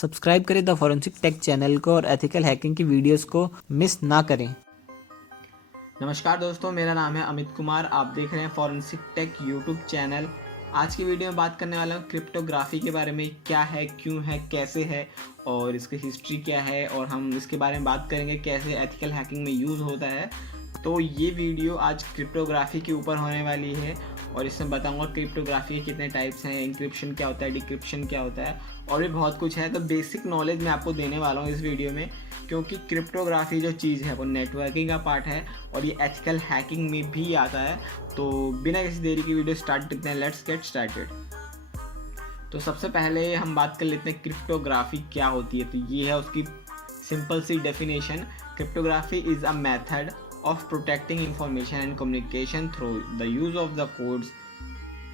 Subscribe करें the forensic take channel को और एथिकल हैकिंग की वीडियोस को मिस ना करें। नमस्कार दोस्तों, मेरा नाम है अमित कुमार। आप देख रहे हैं फॉरेंसिक टेक यूट्यूब चैनल। आज की वीडियो में बात करने वाला हूँ क्रिप्टोग्राफी के बारे में। क्या है, क्यों है, कैसे है और इसकी हिस्ट्री क्या है, और हम इसके बारे में बात करेंगे कैसे एथिकल हैकिंग में यूज़ होता है। तो ये वीडियो आज क्रिप्टोग्राफी के ऊपर होने वाली है और इसमें बताऊंगा क्रिप्टोग्राफी के कितने टाइप्स हैं, इंक्रिप्शन क्या होता है, डिक्रिप्शन क्या होता है और भी बहुत कुछ है। तो बेसिक नॉलेज मैं आपको देने वाला हूँ इस वीडियो में, क्योंकि क्रिप्टोग्राफी जो चीज़ है वो नेटवर्किंग का पार्ट है और ये एथिकल हैकिंग में भी आता है। तो बिना किसी देरी की वीडियो स्टार्ट करते हैं। Let's get started. तो सबसे पहले हम बात कर लेते हैं क्रिप्टोग्राफी क्या होती है। तो ये है उसकी सिंपल सी definition. Cryptography is a method of protecting information and communication through the use of the codes,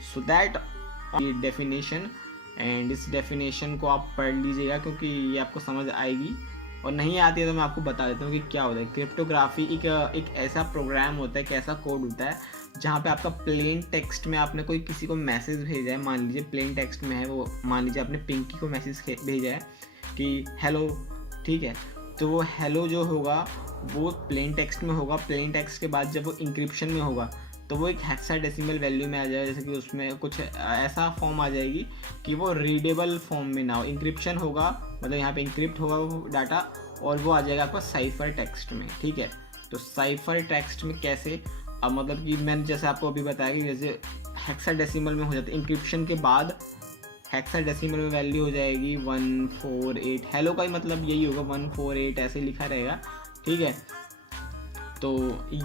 so that ये definition and इस definition को आप पढ़ लीजिएगा क्योंकि ये आपको समझ आएगी, और नहीं आती है तो मैं आपको बता देता हूँ कि क्या होता है। क्रिप्टोग्राफी एक ऐसा प्रोग्राम होता है, एक ऐसा कोड होता है जहाँ पे आपका प्लेन टेक्स्ट में आपने कोई किसी को मैसेज भेजा है। मान लीजिए प्लेन टेक्स्ट में है वो, मान लीजिए आपने पिंकी को मैसेज भेजा है कि हेलो, ठीक है। तो वो हेलो जो होगा वो प्लेन टेक्स्ट में होगा। प्लेन टेक्स्ट के बाद जब वो इंक्रिप्शन में होगा तो वो एक हेक्साडेसिमल वैल्यू में आ जाएगा, जैसे कि उसमें कुछ ऐसा फॉर्म आ जाएगी कि वो रीडेबल फॉर्म में ना हो। इंक्रिप्शन होगा मतलब यहाँ पे इंक्रिप्ट होगा वो डाटा और वो आ जाएगा आपका साइफर टेक्स्ट में, ठीक है। तो साइफर टेक्स्ट में कैसे, अब मतलब कि मैंने जैसे आपको अभी बताया कि जैसे हेक्साडेसिमल में हो जाता है, इंक्रिप्शन के बाद हेक्साडेसिमल में वैल्यू हो जाएगी 148। हेलो का ही मतलब यही होगा, 148 ऐसे लिखा रहेगा, ठीक है। तो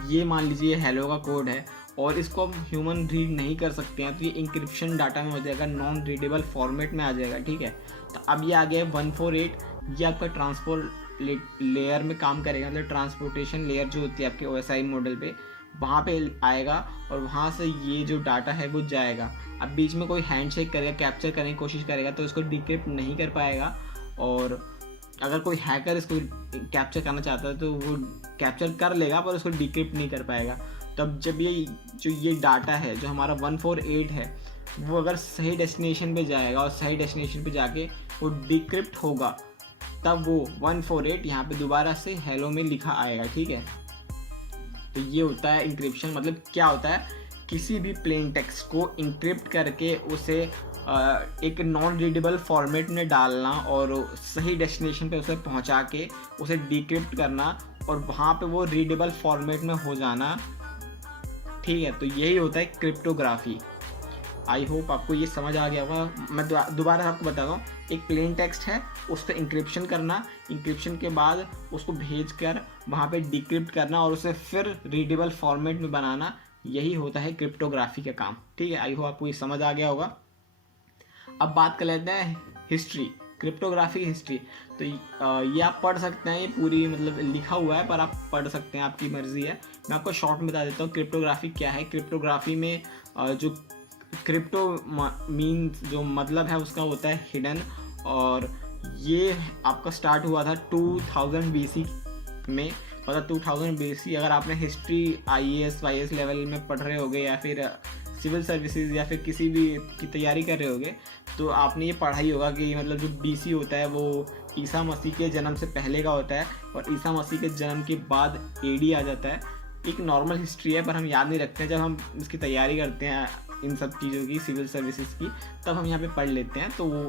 ये मान लीजिए हेलो का कोड है और इसको हम ह्यूमन रीड नहीं कर सकते हैं, तो ये इंक्रिप्शन डाटा में हो जाएगा, नॉन रीडेबल फॉर्मेट में आ जाएगा, ठीक है। तो अब ये आ गया 148। ये आपका ट्रांसपोर्ट लेयर में काम करेगा, मतलब ट्रांसपोर्टेशन लेयर जो होती है आपके OSI मॉडल पे, वहाँ पे आएगा और वहाँ से ये जो डाटा है वो जाएगा। अब बीच में कोई हैंडशेक करेगा, कैप्चर करने की कोशिश करेगा तो इसको डिक्रिप्ट नहीं कर पाएगा, और अगर कोई हैकर इसको कैप्चर करना चाहता है तो वो कैप्चर कर लेगा पर उसको डिक्रिप्ट नहीं कर पाएगा। तब जब ये डाटा है जो हमारा 148 है वो अगर सही डेस्टिनेशन पे जाएगा और सही डेस्टिनेशन पे जाके वो डिक्रिप्ट होगा, तब वो 148 यहाँ पे दोबारा से हेलो में लिखा आएगा, ठीक है। तो ये होता है इंक्रिप्शन। मतलब क्या होता है, किसी भी प्लेन टेक्स्ट को इंक्रिप्ट करके उसे एक नॉन रीडेबल फॉर्मेट में डालना और सही डेस्टिनेशन पे उसे पहुंचा के उसे डिक्रिप्ट करना और वहाँ पे वो रीडेबल फॉर्मेट में हो जाना, ठीक है। तो यही होता है क्रिप्टोग्राफी। आई होप आपको ये समझ आ गया होगा। मैं दोबारा आपको बताता हूँ। एक प्लेन टेक्स्ट है, उस पर इंक्रिप्शन करना, इंक्रिप्शन के बाद उसको भेज कर वहाँ पे डिक्रिप्ट करना और उसे फिर रीडेबल फॉर्मेट में बनाना, यही होता है क्रिप्टोग्राफी का काम, ठीक है। आई होप आपको ये समझ आ गया होगा। अब बात कर लेते हैं हिस्ट्री, क्रिप्टोग्राफी हिस्ट्री। तो ये आप पढ़ सकते हैं, ये पूरी मतलब लिखा हुआ है पर आप पढ़ सकते हैं, आपकी मर्ज़ी है। मैं आपको शॉर्ट में बता देता हूँ क्रिप्टोग्राफी क्या है। क्रिप्टोग्राफी में जो क्रिप्टो मीन्स जो मतलब है उसका होता है हिडन, और ये आपका स्टार्ट हुआ था 2000 BC में। मतलब 2000 BC अगर आपने हिस्ट्री IAS YAS लेवल में पढ़ रहे होगे या फिर सिविल सर्विसेज या फिर किसी भी की तैयारी कर रहे होगे तो आपने ये पढ़ा ही होगा कि मतलब जो BC होता है वो ईसा मसीह के जन्म से पहले का होता है और ईसा मसीह के जन्म के बाद AD आ जाता है। एक नॉर्मल हिस्ट्री है पर हम याद नहीं रखते हैं। जब हम इसकी तैयारी करते हैं इन सब चीज़ों की, सिविल सर्विसेज की, तब हम यहाँ पे पढ़ लेते हैं। तो वो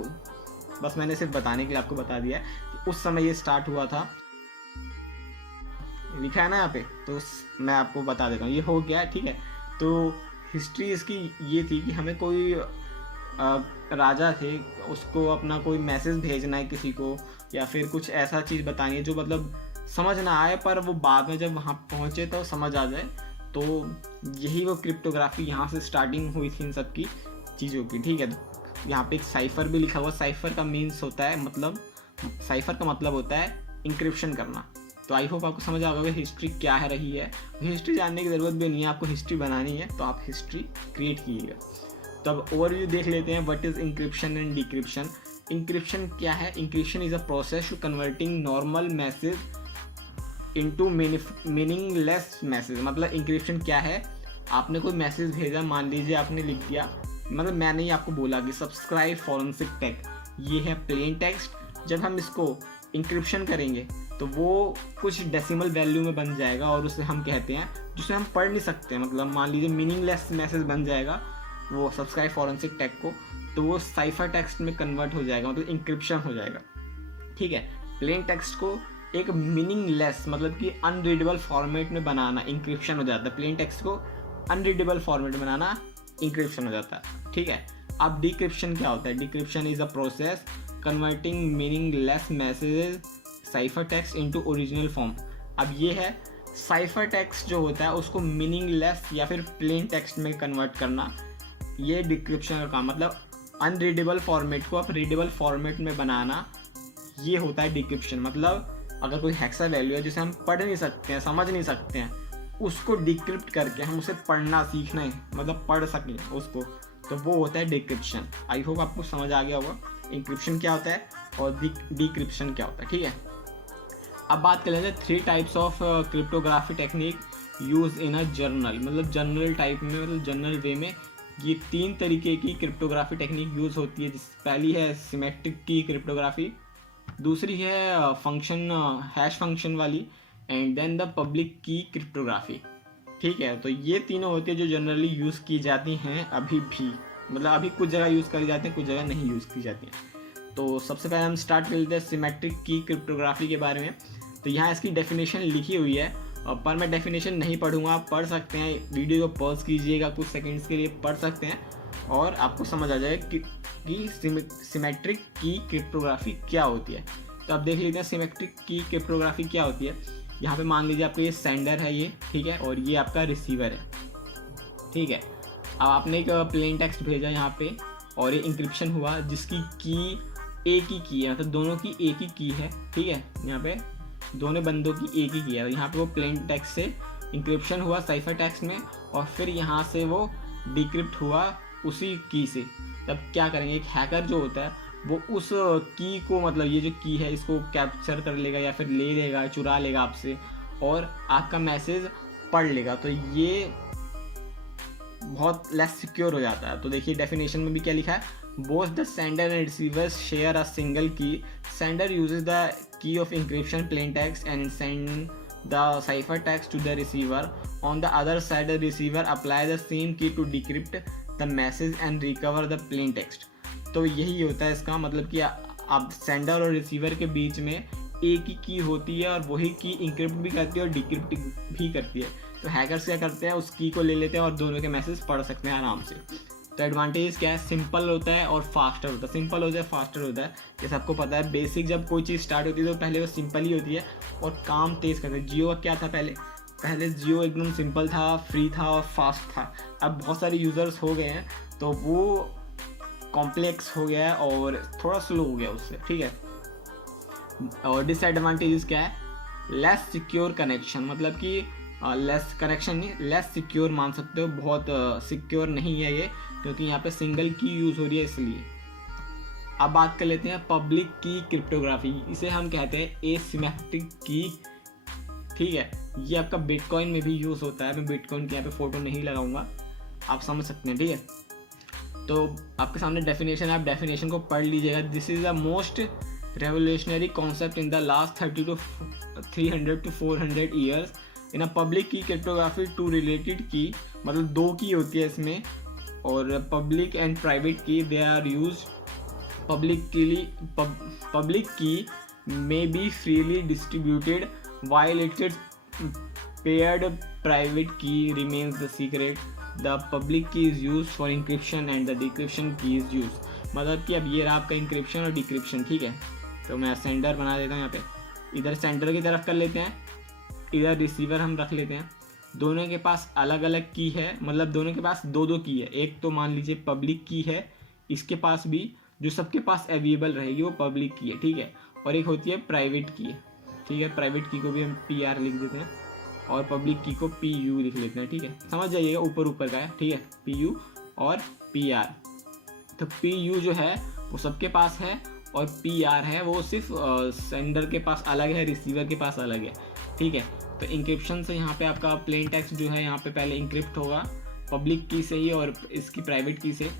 बस मैंने सिर्फ बताने के लिए आपको बता दिया है कि उस समय ये स्टार्ट हुआ था, लिखा है ना यहाँ पे, तो मैं आपको बता देता हूँ। ये हो गया, ठीक है। तो हिस्ट्री इसकी ये थी कि हमें कोई राजा थे, उसको अपना कोई मैसेज भेजना है किसी को या फिर कुछ ऐसा चीज़ बतानी है जो मतलब समझ ना आए पर वो बाद में जब वहाँ पहुँचे तो समझ आ जाए। तो यही वो क्रिप्टोग्राफी यहाँ से स्टार्टिंग हुई थी इन सब की चीज़ों की, ठीक है। तो यहाँ पे एक साइफर भी लिखा हुआ। साइफर का मीन्स होता है मतलब, साइफर का मतलब होता है इंक्रिप्शन करना। तो आई होप आपको समझ आ गया कि हिस्ट्री क्या है रही है। हिस्ट्री जानने की ज़रूरत भी नहीं है, आपको हिस्ट्री बनानी है तो आप हिस्ट्री क्रिएट कीजिएगा। तो अब ओवरव्यू देख लेते हैं, what is encryption and decryption. Encryption क्या है? Encryption is a process to converting normal message into meaningless message. मतलब इंक्रिप्शन क्या है, आपने कोई मैसेज भेजा, मान लीजिए आपने लिख दिया, मतलब मैंने ही आपको बोला कि सब्सक्राइब फॉरेंसिक टेक, ये है प्लेन टेक्स्ट। जब हम इसको इंक्रिप्शन करेंगे तो वो कुछ डेसिमल वैल्यू में बन जाएगा और उसे हम कहते हैं, जिसे हम पढ़ नहीं सकते, मतलब मान लीजिए मीनिंगलेस मैसेज बन जाएगा वो सब्सक्राइब फॉरेंसिक टेक को, तो वो साइफर टेक्स्ट में कन्वर्ट हो जाएगा, मतलब इंक्रिप्शन हो जाएगा। ठीक है, प्लेन टेक्स्ट को एक मीनिंगलेस मतलब कि अनरीडेबल फॉर्मेट में बनाना इंक्रिप्शन हो जाता है। प्लेन टेक्स्ट को अनरीडेबल फॉर्मेट में बनाना इंक्रिप्शन हो जाता है। ठीक है, अब डिक्रिप्शन क्या होता है? Decryption is a process converting meaningless messages cipher text into original form. अब ये है साइफर टेक्स्ट जो होता है उसको मीनिंगलेस या फिर प्लेन टेक्स्ट में कन्वर्ट करना, ये डिक्रिप्शन का काम, मतलब अनरीडेबल फॉर्मेट को आप रीडेबल फॉर्मेट में बनाना, ये होता है डिक्रिप्शन। मतलब अगर कोई हेक्सा वैल्यू है जिसे हम पढ़ नहीं सकते हैं, समझ नहीं सकते हैं, उसको डिक्रिप्ट करके हम उसे पढ़ना सीखना है, मतलब पढ़ सकें उसको, तो वो होता है डिक्रिप्शन। आई होप आपको समझ आ गया होगा इंक्रिप्शन क्या होता है और डिक्रिप्शन क्या होता है। ठीक है, अब बात कर लेते हैं 3 types of cryptography technique use in a journal, मतलब जर्नल टाइप में, मतलब जर्नल वे में ये 3 तरीके की क्रिप्टोग्राफी टेक्निक यूज़ होती है। जिस पहली है सिमेट्रिक की क्रिप्टोग्राफी, दूसरी है फंक्शन हैश फंक्शन वाली, and then the public key cryptography. ठीक है, तो ये तीनों होती है जो जनरली यूज़ की जाती हैं अभी भी, मतलब अभी कुछ जगह यूज़ करी जाती हैं, कुछ जगह नहीं यूज़ की जाती हैं। तो सबसे पहले हम स्टार्ट कर लेते हैं सिमेट्रिक की क्रिप्टोग्राफी के बारे में। तो यहाँ इसकी डेफिनेशन लिखी हुई है, पर मैं डेफिनेशन नहीं पढ़ूंगा, आप पढ़ सकते हैं, वीडियो को पॉज कीजिएगा कुछ सेकंड्स के लिए, पढ़ सकते हैं और आपको समझ आ जाएगा कि सिमेट्रिक की क्रिप्टोग्राफी क्या होती है। तो अब देख लेते हैं सिमेट्रिक की क्रिप्टोग्राफी क्या होती है। यहाँ पे मान लीजिए आपका ये सेंडर है ये, ठीक है, और ये आपका रिसीवर है। ठीक है, अब आपने एक प्लेन टेक्स्ट भेजा यहाँ पे और ये इंक्रिप्शन हुआ जिसकी की एक ही की है, मतलब दोनों की एक ही की है। ठीक है, यहाँ पे दोनों बंदों की एक ही की है। यहाँ पे वो प्लेन टेक्स्ट से इंक्रिप्शन हुआ साइफर टेक्स्ट में और फिर यहाँ से वो डिक्रिप्ट हुआ उसी की से। तब क्या करेंगे, एक हैकर जो होता है वो उस की को, मतलब ये जो की है इसको कैप्चर कर लेगा या फिर ले लेगा, चुरा लेगा आपसे और आपका मैसेज पढ़ लेगा। तो ये बहुत लेस सिक्योर हो जाता है। तो देखिए डेफिनेशन में भी क्या लिखा है, both the sender and receivers share a single key, sender uses the key of encryption plain text and send the cipher text to the receiver. On the other side, the receiver apply the same key to decrypt the message and recover the plain text. तो यही होता है इसका मतलब कि आप sender और receiver के बीच में एक ही की होती है और वही की इंक्रिप्ट भी करती है और डिक्रिप्ट भी करती है। तो हैकर्स क्या करते हैं, उस की को ले लेते हैं और दोनों के मैसेज पढ़ सकते हैं आराम से। तो एडवांटेज क्या है, सिंपल होता है और फास्टर होता है। सिंपल होता है, फास्टर होता है, ये सबको पता है। बेसिक जब कोई चीज़ स्टार्ट होती है तो पहले वो सिंपल ही होती है और काम तेज़ करता है। जियो का क्या था, पहले जियो एकदम सिंपल था, फ्री था और फास्ट था। अब बहुत सारे यूज़र्स हो गए हैं तो वो कॉम्प्लेक्स हो गया है और थोड़ा स्लो हो गया उससे। ठीक है, और डिसएडवांटेजेस क्या है, लेस सिक्योर कनेक्शन, मतलब कि लेस कनेक्शन नहीं, लेस सिक्योर मान सकते हो, बहुत सिक्योर नहीं है ये, क्योंकि यहाँ पे सिंगल की यूज़ हो रही है इसलिए। अब बात कर लेते हैं पब्लिक की क्रिप्टोग्राफी, इसे हम कहते हैं एसिमेट्रिक की। ठीक है, ये आपका बिटकॉइन में भी यूज़ होता है। मैं बिटकॉइन के यहाँ पे फोटो नहीं लगाऊंगा, आप समझ सकते हैं। ठीक है, तो आपके सामने डेफिनेशन है, आप डेफिनेशन को पढ़ लीजिएगा। This is the most revolutionary concept in the last 300 to 400 years in a public key cryptography to related key, मतलब 2 की होती है इसमें, और पब्लिक एंड प्राइवेट की दे आर यूज पब्लिक की may be freely distributed while its paired private key remains the secret. The public key is used for encryption and the decryption key is used. मतलब कि अब ये रहा आपका encryption और decryption. ठीक है, तो मैं सेंडर बना देता हूँ यहाँ पे, इधर सेंडर की तरफ कर लेते हैं, इधर रिसीवर हम रख लेते हैं। दोनों के पास अलग अलग की है, मतलब दोनों के पास 2 की है। एक तो मान लीजिए पब्लिक की है, इसके पास भी जो सबके पास अवेलेबल रहेगी वो पब्लिक की है। ठीक है, और एक होती है प्राइवेट की है। ठीक है, प्राइवेट की को भी हम PR लिख देते हैं और पब्लिक की को PU लिख लेते हैं। ठीक है, समझ जाइएगा, ऊपर का है। ठीक है, PU और PR। तो PU जो है वो सबके पास है और PR है वो सिर्फ सेंडर के पास अलग है, रिसीवर के पास अलग है। ठीक है, तो इंक्रिप्शन से यहाँ पे आपका प्लेन टेक्स्ट जो है यहाँ पे पहले इंक्रिप्ट होगा पब्लिक की से ही और इसकी प्राइवेट की से,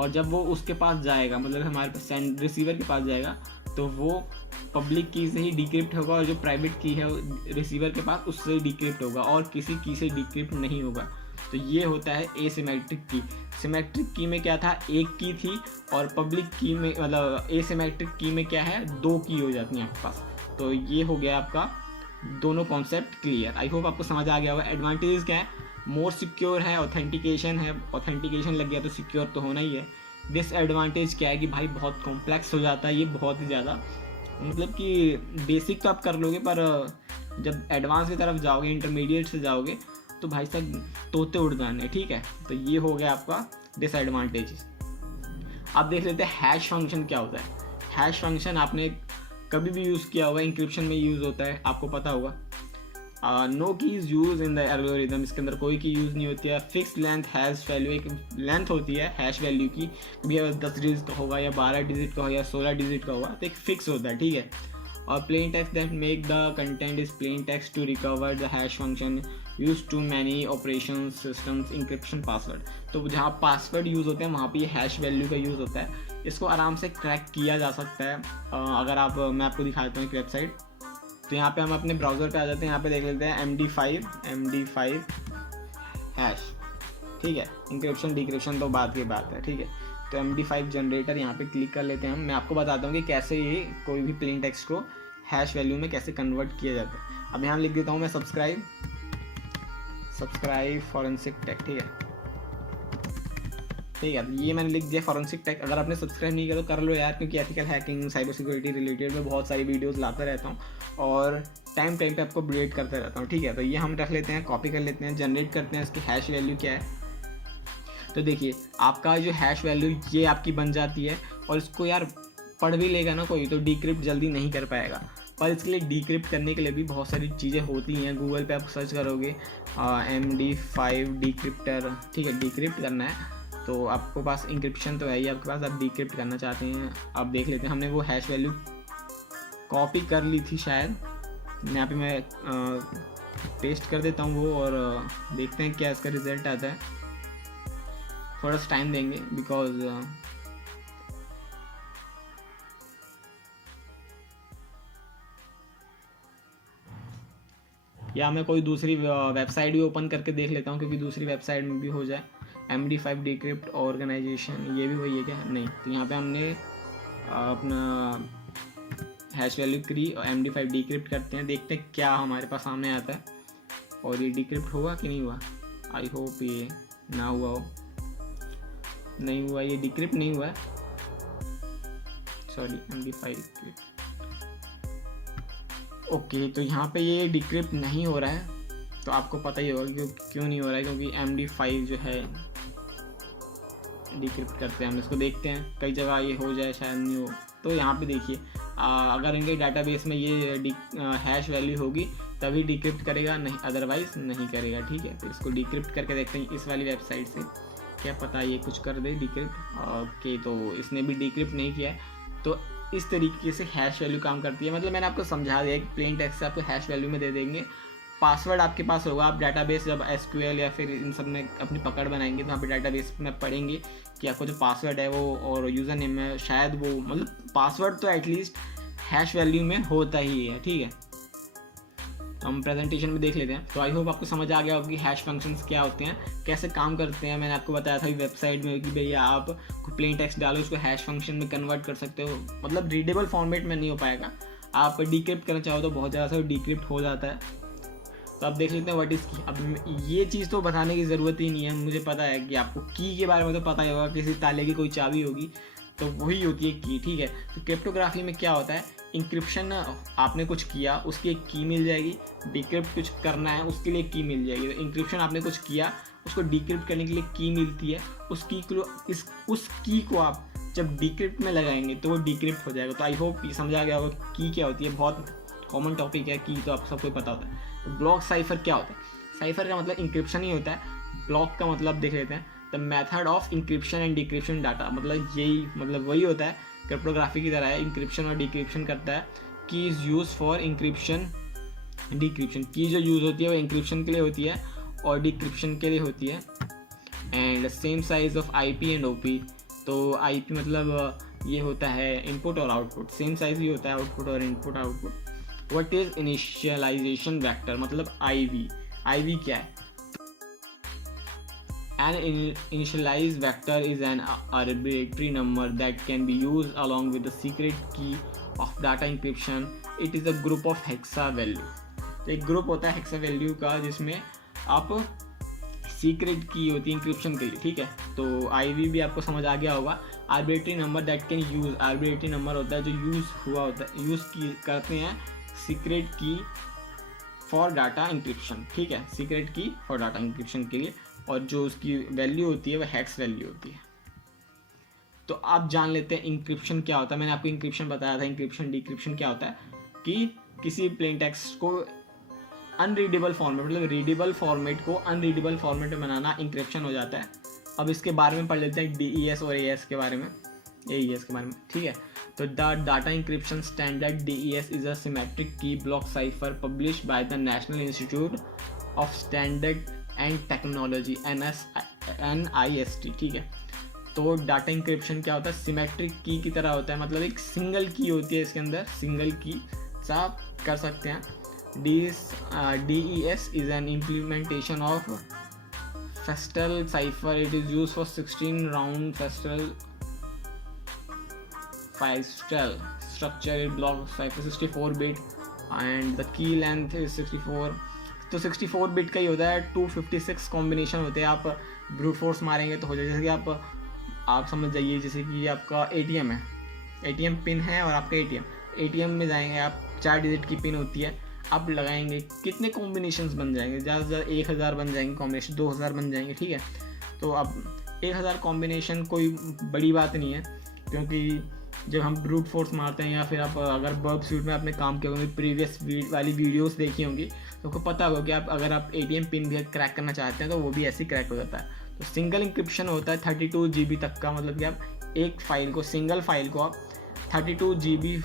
और जब वो उसके पास जाएगा, मतलब हमारे पास रिसीवर के पास जाएगा, तो वो पब्लिक की से ही डिक्रिप्ट होगा और जो प्राइवेट की है रिसीवर के पास उससे डिक्रिप्ट होगा और किसी की से डिक्रिप्ट नहीं होगा। तो ये होता है एसिमेट्रिक की। सिमेट्रिक की में क्या था, एक की थी, और पब्लिक की में मतलब एसिमेट्रिक की में क्या है, 2 की हो जाती हैं आपके पास। तो ये हो गया आपका दोनों कॉन्सेप्ट क्लियर। आई होप आपको समझ आ गया होगा। एडवांटेजेस क्या है, मोर सिक्योर है, ऑथेंटिकेशन है, ऑथेंटिकेशन लग गया तो सिक्योर तो होना ही है। डिसएडवांटेज क्या है कि भाई बहुत कॉम्प्लेक्स हो जाता है ये, बहुत ही ज़्यादा, मतलब कि बेसिक तो आप कर लोगे पर जब एडवांस की तरफ जाओगे, इंटरमीडिएट से जाओगे तो भाई साहब तोते उड़ जाने। ठीक है, तो ये हो गया आपका डिसएडवांटेज। अब देख लेते हैं हैश फंक्शन क्या होता है। हैश फंक्शन आपने कभी भी यूज़ किया होगा, इंक्रिप्शन में यूज़ होता है, आपको पता होगा। नो की is use in the algorithm, इसके अंदर कोई की यूज़ नहीं होती है। फिक्स लेंथ हैश वैल्यू, एक लेंथ होती है हैश वैल्यू की, कभी 10 डिजिट का होगा या 12 डिजिट का होगा या 16 डिजिट का होगा, तो एक फिक्स होता है। ठीक है, और plain text that make the content is plain text to recover the hash function use to many operation systems encryption password. तो जहाँ पासवर्ड यूज़ होते हैं वहाँ पे ये हैश वैल्यू का यूज़ होता है। इसको आराम से क्रैक किया जा सकता है। अगर आप, मैं आपको दिखाता हूँ एक वेबसाइट। तो यहाँ पे हम अपने ब्राउज़र पे आ जाते हैं, यहाँ पे देख लेते हैं MD5 हैश। ठीक है, इंक्रिप्शन डिक्रिप्शन तो बाद की बात है। ठीक है, तो MD5 जनरेटर यहाँ पे क्लिक कर लेते हैं हम। मैं आपको बताता हूँ कि कैसे ये कोई भी प्लेन टेक्स्ट को हैश वैल्यू में कैसे कन्वर्ट किया जाता है। अब यहाँ लिख देता हूँ मैं सब्सक्राइब फॉरेंसिक टेक। ठीक है, ये मैंने लिख दिया फॉरेंसिक टेक। अगर आपने सब्सक्राइब नहीं किया तो कर लो यार, क्योंकि ethical hacking, cyber security related में बहुत सारी वीडियोस लाता रहता हूँ और टाइम पे आपको अपडेट करता रहता हूँ। ठीक है, तो ये हम रख लेते हैं, कॉपी कर लेते हैं, जनरेट करते हैं इसकी हैश वैल्यू क्या है। तो देखिए आपका जो हैश वैल्यू ये आपकी बन जाती है, और इसको यार पढ़ भी लेगा ना कोई तो डिक्रिप्ट जल्दी नहीं कर पाएगा। पर इसके लिए डिक्रिप्ट करने के लिए भी बहुत सारी चीज़ें होती हैं। गूगल पे आप सर्च करोगे MD5 डिक्रिप्टर। ठीक है, डिक्रिप्ट करना है तो आपके पास इंक्रिप्शन तो है ही आपके पास, आप डिक्रिप्ट करना चाहते हैं। आप देख लेते हैं, हमने वो हैश वैल्यू कॉपी कर ली थी शायद। यहाँ पे मैं पेस्ट कर देता हूँ वो, और देखते हैं क्या इसका रिजल्ट आता है। थोड़ा सा टाइम देंगे बिकॉज या मैं कोई दूसरी वेबसाइट भी ओपन करके देख लेता हूँ, क्योंकि दूसरी वेबसाइट में भी हो जाए। MD5 डिक्रिप्ट ऑर्गेनाइजेशन, ये भी वही है क्या? नहीं, तो यहाँ पे हमने अपना हैश वैल्यू करी और MD5 डिक्रिप्ट करते हैं, देखते हैं क्या हमारे पास सामने आता है। और ये डिक्रिप्ट हुआ कि नहीं हुआ? आई होप ये ना हुआ हो। नहीं हुआ, ये डिक्रिप्ट नहीं हुआ है, सॉरी, MD5 डिक्रिप्ट। ओके, तो यहाँ पे ये डिक्रिप्ट नहीं हो रहा है, तो आपको पता ही होगा क्यों नहीं हो रहा है, क्योंकि MD5 जो है डिक्रिप्ट करते हैं हम। इसको देखते हैं, कई जगह ये हो जाए, शायद नहीं हो। तो यहाँ पे देखिए, अगर इनके डाटाबेस में ये हैश वैल्यू होगी तभी डिक्रिप्ट करेगा, नहीं अदरवाइज नहीं करेगा। ठीक है, तो इसको डिक्रिप्ट करके देखते हैं इस वाली वेबसाइट से, क्या पता ये कुछ कर दे डिक्रिप्ट। ओके, तो इसने भी डिक्रिप्ट नहीं किया है। तो इस तरीके से हैश वैल्यू काम करती है। मतलब मैंने आपको समझा दिया कि प्लेन टेक्स्ट से आपको हैश वैल्यू में दे देंगे। पासवर्ड आपके पास होगा, आप डाटाबेस जब SQL या फिर इन सब में अपनी पकड़ बनाएंगे तो वहाँ पे डाटाबेस में पढ़ेंगे कि आपको जो पासवर्ड है वो और यूज़र नेम है, शायद वो, मतलब पासवर्ड तो एटलीस्ट हैश वैल्यू में होता ही है। ठीक है, हम प्रेजेंटेशन में देख लेते हैं। तो आई होप आपको समझ आ गया होगा कि हैश फंक्शंस क्या होते हैं, कैसे काम करते हैं। मैंने आपको बताया था वेबसाइट में कि भैया आप प्लेन टेक्स्ट डालो, उसको हैश फंक्शन में कन्वर्ट कर सकते हो। मतलब रीडेबल फॉर्मेट में नहीं हो पाएगा, आप डिक्रिप्ट करना चाहो तो बहुत ज़्यादा से डिक्रिप्ट हो जाता है। तो आप देख लेते हैं व्हाट इज़ की। अब ये चीज़ तो बताने की ज़रूरत ही नहीं है, मुझे पता है कि आपको की के बारे में तो पता ही होगा, किसी ताले की कोई चाबी होगी तो वही होती है की। ठीक है, तो क्रिप्टोग्राफी में क्या होता है, इंक्रिप्शन आपने कुछ किया उसकी एक की मिल जाएगी, डिक्रिप्ट कुछ करना है उसके लिए की मिल जाएगी। तो इंक्रिप्शन आपने कुछ किया, उसको डिक्रिप्ट करने के लिए की मिलती है, उस की को आप जब डिक्रिप्ट में लगाएंगे तो वो डिक्रिप्ट हो जाएगा। तो आई होप ये समझा गया होगा की क्या होती है, बहुत कॉमन टॉपिक है की, तो आप सबको पता होता है। तो ब्लॉक साइफर क्या होता है? साइफर का मतलब इंक्रिप्शन ही होता है। ब्लॉक का मतलब देख लेते हैं, the method of encryption and decryption data, मतलब यही, मतलब वही होता है, क्रिप्टोग्राफी की तरह है, इंक्रिप्शन और डिक्रिप्शन करता है। Key is use for encryption decryption, key जो यूज़ होती है वो इंक्रिप्शन के लिए होती है और डिक्रिप्शन के लिए होती है। And same size of IP and OP, तो IP मतलब ये होता है इनपुट और आउटपुट, सेम साइज ही होता है आउटपुट और input output. What is initialization vector, मतलब आई वी क्या है? An initialized vector is an arbitrary number that can be used along with the secret key of data encryption. It is a group of hexa value. तो एक group होता है hexa value का जिसमें आप secret की होती है इंक्रिप्शन के लिए, ठीक है। तो आईवी भी आपको समझ आ गया होगा। Arbitrary number that can use, arbitrary number होता है जो यूज़ हुआ होता है, यूज़ की करते हैं सीक्रेट की फॉर डाटा इंक्रिप्शन, ठीक है, सीक्रेट की फॉर डाटा इंक्रिप्शन के लिए, और जो उसकी वैल्यू होती है वो हेक्स वैल्यू होती है। तो आप जान लेते हैं इंक्रिप्शन क्या होता है। मैंने आपको इंक्रिप्शन बताया था, इंक्रिप्शन डिक्रिप्शन क्या होता है कि किसी प्लेन टेक्स्ट को अनरीडेबल फॉर्मेट, मतलब रीडेबल फॉर्मेट को अनरीडेबल फॉर्मेट में बनाना इंक्रिप्शन हो जाता है। अब इसके बारे में पढ़ लेते हैं DES और AES के बारे में, AES के बारे में, ठीक है। तो the data encryption standard DES is a symmetric key block cipher published by the National Institute of Standard and Technology NIST, ठीक है। तो डाटा इंक्रिप्शन क्या होता है? सिमेट्रिक की की तरह होता है, मतलब एक सिंगल की होती है इसके अंदर, सिंगल की से आप कर सकते हैं। DES is an implementation of Festal cipher. It is used for 16 round Festal structure. It blocks cipher 64 bit and the key length is 64. तो 64 बिट का ही होता है, 256 कॉम्बिनेशन होते हैं। आप ब्रूट फोर्स मारेंगे तो हो जाएगा, जैसे कि आप समझ जाइए, जैसे कि आपका ATM है, ATM पिन है और आपका ATM में जाएंगे आप, 4 डिजिट की पिन होती है, आप लगाएंगे कितने कॉम्बिनेशंस बन जाएंगे? ज़्यादा से ज़्यादा 1000 बन जाएंगे कॉम्बिनेशन, 2000 बन जाएंगे, ठीक है। तो अब 1000 कॉम्बिनेशन कोई बड़ी बात नहीं है, क्योंकि जब हम ब्रूट फोर्स मारते हैं या फिर आप अगर बर्ब सूट में आपने काम किया होंगे, प्रीवियस वाली वीडियोस देखी होंगी, तो आपको पता होगा कि अगर आप ATM पिन भी क्रैक करना चाहते हैं तो वो भी ऐसे ही क्रैक हो जाता है। तो सिंगल इंक्रिप्शन होता है 32 GB तक का, मतलब कि आप एक फाइल को, सिंगल फाइल को आप 32 GB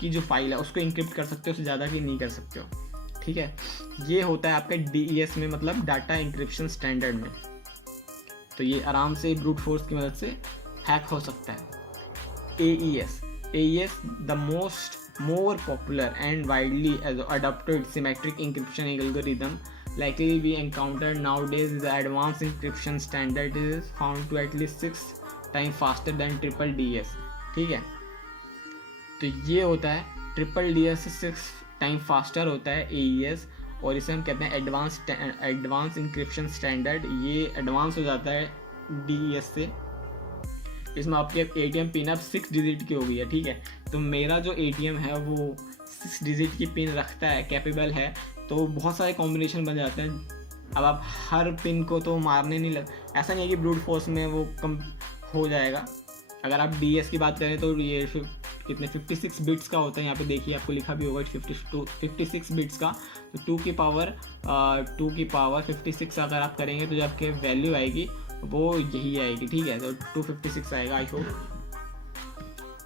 की जो फाइल है उसको इंक्रिप्ट कर सकते हो, उससे ज़्यादा की नहीं कर सकते हो, ठीक है। ये होता है आपका DES में, मतलब डाटा इंक्रिप्शन स्टैंडर्ड में। तो ये आराम से ब्रूट फोर्स की मदद से हैक हो सकता है। AES the more popular and widely adopted symmetric encryption algorithm likely we encounter nowadays. The advanced encryption standard is found to at least 6 times faster than triple DS, ठीक है। तो ये होता है ट्रिपल DS से 6 टाइम फास्टर होता है AES, और इसे हम कहते हैं एडवांस इंक्रिप्शन स्टैंडर्ड। ये एडवांस हो जाता है DES से। इसमें आपकी ATM पिन अब 6 डिजिट की हो गई है, ठीक है। तो मेरा जो ATM है वो 6 डिजिट की पिन रखता है, कैपेबल है, तो बहुत सारे कॉम्बिनेशन बन जाते हैं। अब आप हर पिन को तो मारने नहीं ऐसा नहीं है कि ब्रूट फोर्स में वो कम हो जाएगा। अगर आप DS की बात करें तो ये कितने 56 बिट्स का होता है, यहाँ पे देखिए आपको लिखा भी होगा 56 बिट्स का। तो 2 की पावर 56 अगर आप करेंगे तो जो आपके वैल्यू आएगी वो यही आएगी, ठीक है। तो 256 आएगा, आई होप,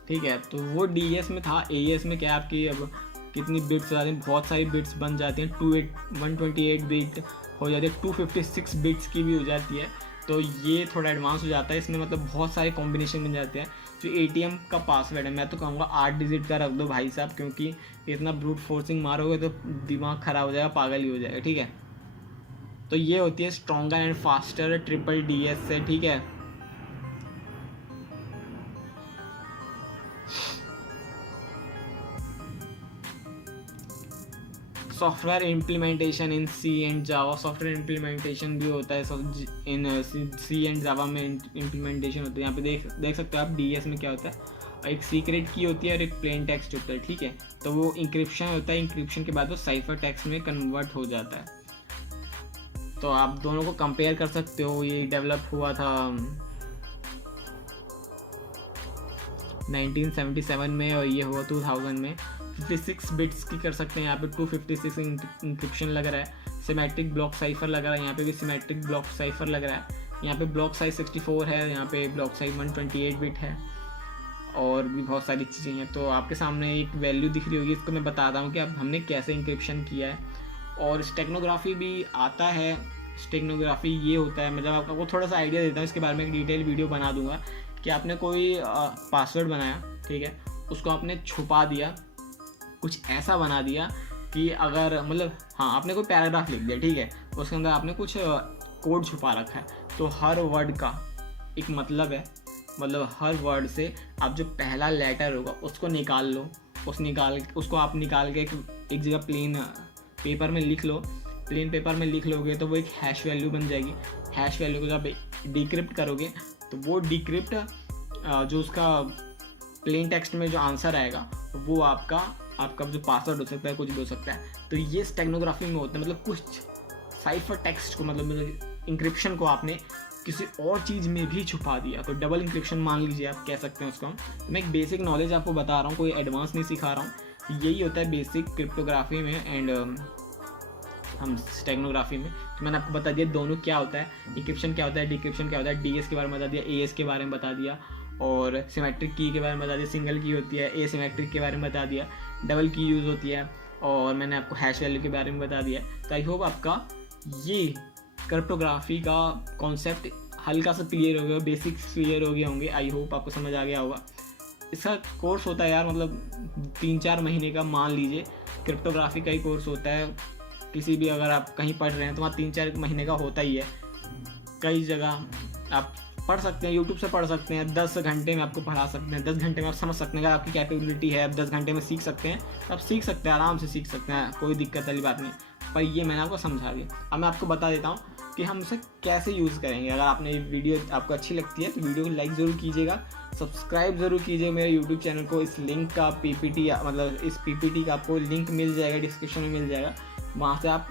ठीक है। तो वो DES में था। AES में क्या आपकी अब कितनी बिट्स हो जाती हैं, बहुत सारी बिट्स बन जाती हैं, 128 बिट हो जाती है, 256 बिट्स की भी हो जाती है। तो ये थोड़ा एडवांस हो जाता है इसमें, मतलब बहुत सारे कॉम्बिनेशन बन जाते हैं। जो ATM का पासवर्ड है, मैं तो कहूँगा 8 डिजिट का रख दो भाई साहब, क्योंकि इतना ब्रूट फोर्सिंग मारोगे तो दिमाग ख़राब हो जाएगा, पागल ही हो जाएगा, ठीक है। तो ये होती है stronger and faster triple DS से, ठीक है। Software implementation in C and Java, software implementation भी होता है इन C एंड जावा में इम्प्लीमेंटेशन होता है। यहाँ पे देख सकते हो आप DES में क्या होता है, एक सीक्रेट की होती है और एक प्लेन टेक्स्ट होता है, ठीक है। तो वो इंक्रिप्शन होता है, इंक्रिप्शन के बाद वो साइफर टेक्स्ट में कन्वर्ट हो जाता है। तो आप दोनों को कंपेयर कर सकते हो। ये डेवलप हुआ था 1977 में और ये हुआ 2000 में। 56 बिट्स की कर सकते हैं, यहाँ पे 256 इंक्रिप्शन लग रहा है। सिमेट्रिक ब्लॉक साइफर लग रहा है, यहाँ पे भी सिमेट्रिक ब्लॉक साइफर लग रहा है। यहाँ पे ब्लॉक साइज 64 है, यहाँ पे ब्लॉक साइज 128 बिट है, और भी बहुत सारी चीज़ें हैं। तो आपके सामने एक वैल्यू दिख रही होगी, इसको मैं बताता हूँ कि अब हमने कैसे इंक्रिप्शन किया है। और स्टेक्नोग्राफी भी आता है। स्टेक्नोग्राफी ये होता है, मतलब आपको थोड़ा सा आइडिया देता हूँ इसके बारे में, एक डिटेल वीडियो बना दूंगा कि आपने कोई पासवर्ड बनाया, ठीक है, उसको आपने छुपा दिया, कुछ ऐसा बना दिया कि अगर मतलब हाँ आपने कोई पैराग्राफ लिख दिया, ठीक है, उसके अंदर आपने कुछ कोड छुपा रखा है, तो हर वर्ड का एक मतलब है, मतलब हर वर्ड से आप जो पहला लेटर होगा उसको निकाल लो, उसको आप निकाल के एक जगह प्लेन पेपर में लिख लो। प्लेन पेपर में लिख लोगे तो वो एक हैश वैल्यू बन जाएगी। हैश वैल्यू को जब डिक्रिप्ट करोगे तो वो डिक्रिप्ट जो उसका प्लेन टेक्स्ट में जो आंसर आएगा वो आपका जो पासवर्ड हो सकता है, कुछ भी हो सकता है। तो ये स्टेगनोग्राफी में होता है, मतलब कुछ साइफर टेक्स्ट को मतलब इंक्रिप्शन को आपने किसी और चीज़ में भी छुपा दिया, तो डबल इंक्रिप्शन मान लीजिए, आप कह सकते हैं उसको हम। तो मैं एक बेसिक नॉलेज आपको बता रहा हूँ, कोई एडवांस नहीं सिखा रहा हूँ। यही होता है बेसिक क्रिप्टोग्राफी में एंड हम स्टेगनोग्राफी में। तो मैंने आपको बता दिया दोनों क्या होता है, इंक्रिप्शन क्या होता है, डिक्रिप्शन क्या होता है, डीएस के बारे में बता दिया, एएस के बारे में बता दिया, और सिमेट्रिक की के बारे में बता दिया, सिंगल की होती है, एसिमेट्रिक के बारे में बता दिया, डबल की यूज़ होती है, और मैंने आपको हैश वैल्यू के बारे में बता दिया। तो आई होप आपका ये क्रिप्टोग्राफी का कॉन्सेप्ट हल्का सा क्लियर हो गया, बेसिक्स क्लियर हो गए होंगे। आई होप आपको समझ आ गया होगा। इसका कोर्स होता है यार मतलब 3-4 महीने का, मान लीजिए क्रिप्टोग्राफी का ही कोर्स होता है। किसी भी अगर आप कहीं पढ़ रहे हैं तो वहाँ 3-4 महीने का होता ही है। कई जगह आप पढ़ सकते हैं, यूट्यूब से पढ़ सकते हैं, 10 घंटे में आपको पढ़ा सकते हैं, 10 घंटे में आप समझ सकते हैं। अगर आपकी कैपेबिलिटी है, आप 10 घंटे में सीख सकते हैं, तो आप सीख सकते हैं, आराम से सीख सकते हैं, कोई दिक्कत वाली बात नहीं। पर ये मैंने आपको समझा दिया। अब मैं आपको बता देता हूँ कि हम उसे कैसे यूज़ करेंगे। अगर आपने ये वीडियो आपको अच्छी लगती है तो वीडियो को लाइक ज़रूर कीजिएगा, सब्सक्राइब ज़रूर कीजिएगा मेरे यूट्यूब चैनल को। इस लिंक का पीपीटी मतलब इस पीपीटी का आपको लिंक मिल जाएगा, डिस्क्रिप्शन में मिल जाएगा, वहाँ से आप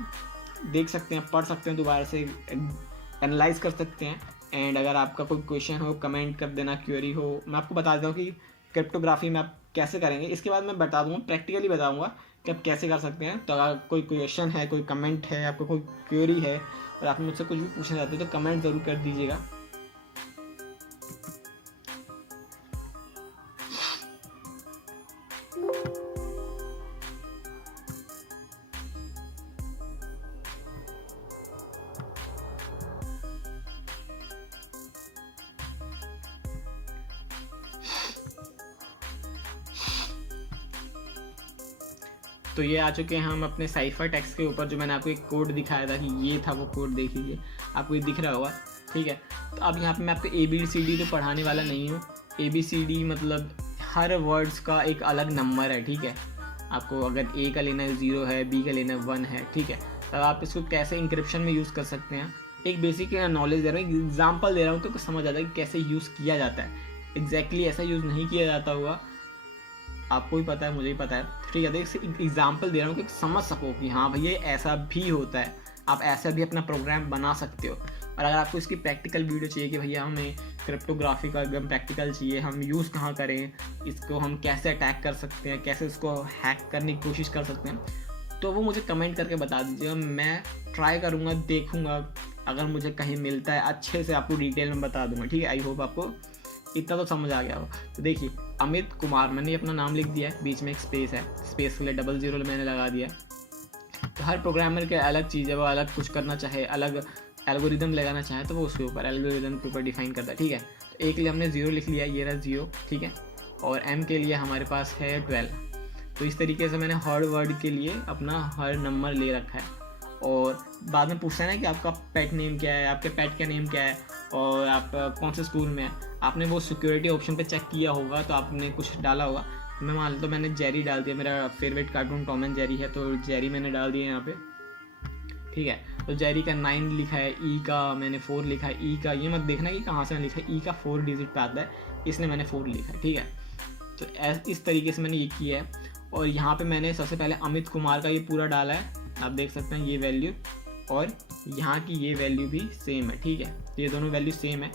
देख सकते हैं, पढ़ सकते हैं, दोबारा से एनालाइज कर सकते हैं। एंड अगर आपका कोई क्वेश्चन हो कमेंट कर देना, क्वेरी हो। मैं आपको बता देता हूँ कि क्रिप्टोग्राफी में आप कैसे करेंगे। इसके बाद मैं बता दूँगा, प्रैक्टिकली बताऊँगा कि आप कैसे कर सकते हैं। तो अगर कोई क्वेश्चन है, कोई कमेंट है, आपको कोई क्वेरी है और आप मुझसे कुछ भी पूछना चाहते हो तो कमेंट ज़रूर कर दीजिएगा। तो ये आ चुके हैं हम अपने साइफर टेक्स्ट के ऊपर, जो मैंने आपको एक कोड दिखाया था कि ये था वो कोड, देख लीजिए, आपको ये दिख रहा होगा, ठीक है। तो अब यहाँ पे मैं आपको ABCD तो पढ़ाने वाला नहीं हूँ। ABCD मतलब हर वर्ड्स का एक अलग नंबर है, ठीक है। आपको अगर A का लेना है 0 है, B का लेना है 1 है, ठीक है। तो आप इसको कैसे इंक्रिप्शन में यूज़ कर सकते हैं, एक बेसिक नॉलेज दे रहा हूँ, एग्जाम्पल दे रहा हूँ, तो समझ आता है कि कैसे यूज़ किया जाता है। एग्जैक्टली ऐसा यूज़ नहीं किया जाता होगा, आपको भी पता है, मुझे भी पता है, ठीक है। तो एक एग्जाम्पल दे रहा हूँ कि समझ सको कि हाँ भैया ऐसा भी होता है, आप ऐसा भी अपना प्रोग्राम बना सकते हो। और अगर आपको इसकी प्रैक्टिकल वीडियो चाहिए कि भैया हमें क्रिप्टोग्राफी का एकदम प्रैक्टिकल चाहिए, हम यूज़ कहाँ करें, इसको हम कैसे अटैक कर सकते हैं, कैसे इसको हैक करने की कोशिश कर सकते हैं, तो वो मुझे कमेंट करके बता दीजिएगा। मैं ट्राई करूँगा, देखूँगा, अगर मुझे कहीं मिलता है अच्छे से आपको डिटेल में बता दूँगा, ठीक है। आई होप आपको इतना तो समझ आ गया हो। तो देखिए, अमित कुमार, मैंने अपना नाम लिख दिया है, बीच में एक स्पेस है, स्पेस के लिए 00 मैंने लगा दिया। तो हर प्रोग्रामर के अलग चीज़ है, वो अलग कुछ करना चाहे, अलग एल्गोरिदम लगाना चाहे तो वो उसके ऊपर एल्गोरिदम के ऊपर डिफाइन करता है, ठीक है। तो ए के लिए हमने 0 लिख लिया, ये रहा 0, ठीक है। और M के लिए हमारे पास है 12। तो इस तरीके से मैंने हर वर्ड के लिए अपना हर नंबर ले रखा है। और बाद में पूछता है ना कि आपका पेट नेम क्या है, आपके पेट का नेम क्या है, और आप कौन से स्कूल में हैं। आपने वो सिक्योरिटी ऑप्शन पे चेक किया होगा, तो आपने कुछ डाला होगा। मैं मान लो मैंने जेरी डाल दिया, मेरा favourite cartoon Tom and Jerry है, तो जेरी मैंने डाल दिया यहाँ पे, ठीक है। तो जेरी का 9 लिखा है, ई का मैंने 4 लिखा है। ई का ये मत देखना कि कहाँ से मैंने लिखा है, ई का 4 डिजिट पे आता है, इसने मैंने 4 लिखा है, ठीक है। तो इस तरीके से मैंने ये किया है। और यहाँ पे मैंने सबसे पहले अमित कुमार का ये पूरा डाला है, आप देख सकते हैं ये वैल्यू, और यहाँ की ये वैल्यू भी सेम है, ठीक है। तो ये दोनों वैल्यू सेम है,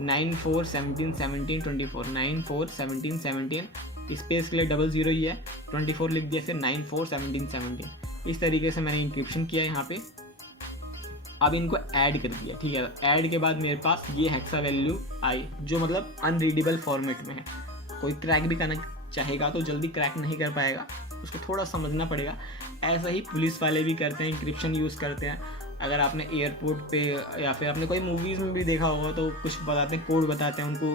9 4 17 17 24, 9 4 17 17, स्पेस के लिए 00 ही है, 24 लिख दिया, फिर 9 4 17 17। इस तरीके से मैंने इंक्रिप्शन किया यहाँ पे। अब इनको ऐड कर दिया, ठीक है। ऐड के बाद मेरे पास ये हेक्सा वैल्यू आई, जो मतलब अनरीडेबल फॉर्मेट में है। कोई क्रैक भी करना चाहेगा तो जल्दी क्रैक नहीं कर पाएगा, उसको थोड़ा समझना पड़ेगा। ऐसा ही पुलिस वाले भी करते हैं, इंक्रिप्शन यूज़ करते हैं। अगर आपने एयरपोर्ट पे या फिर आपने कोई मूवीज़ में भी देखा होगा तो कुछ बताते हैं, कोड बताते हैं उनको,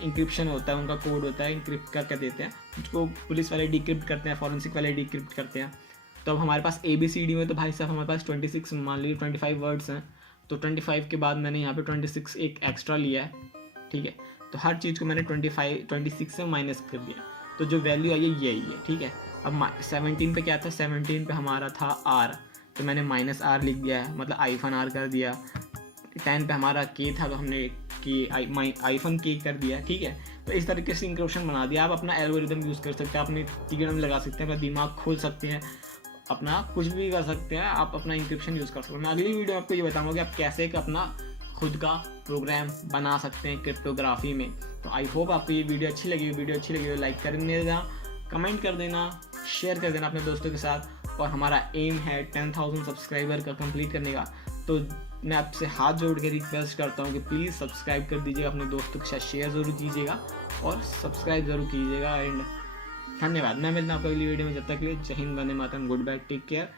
इंक्रिप्शन होता है, उनका कोड होता है, इंक्रिप्ट करके देते हैं, उसको पुलिस वाले डिक्रिप्ट करते हैं, फॉरेंसिक वाले डिक्रिप्ट करते हैं। तो अब हमारे पास ABCD में तो भाई साहब हमारे पास 26 मान लीजिए 25 वर्ड्स हैं, तो 25 के बाद मैंने यहाँ पे 26 एक एक्स्ट्रा लिया है, ठीक है। तो हर चीज़ को मैंने 26 से माइनस कर दिया, तो जो वैल्यू आई है यही है, ठीक है। अब 17 पे क्या था, 17 पे हमारा था R, तो मैंने -R लिख दिया है, मतलब -R कर दिया। 10 पे हमारा K था, तो हमने -K कर दिया, ठीक है। तो इस तरीके से इंक्रिप्शन बना दिया। आप अपना एल्गोरिदम यूज़ कर सकते हैं, अपनी थियरम लगा सकते हैं, अपना दिमाग खोल सकते हैं, अपना कुछ भी कर सकते हैं, आप अपना इंक्रिप्शन यूज़ कर सकते हैं। मैं अगली वीडियो में आपको ये बताऊंगा कि आप कैसे अपना खुद का प्रोग्राम बना सकते हैं क्रिप्टोग्राफी में। तो आई होप आपको ये वीडियो अच्छी लगी तो लाइक कर देना, कमेंट कर देना, शेयर कर देना अपने दोस्तों के साथ। और हमारा एम है 10,000 सब्सक्राइबर का कंप्लीट करने का। तो मैं आपसे हाथ जोड़ के रिक्वेस्ट करता हूँ कि प्लीज़ सब्सक्राइब कर दीजिएगा, अपने दोस्तों के साथ शेयर ज़रूर कीजिएगा और सब्सक्राइब ज़रूर कीजिएगा। एंड धन्यवाद। मैं मिलता हूँ आपको अगली वीडियो में, जब तक के लिए जय Hind, Vande Mataram, good bye, take care.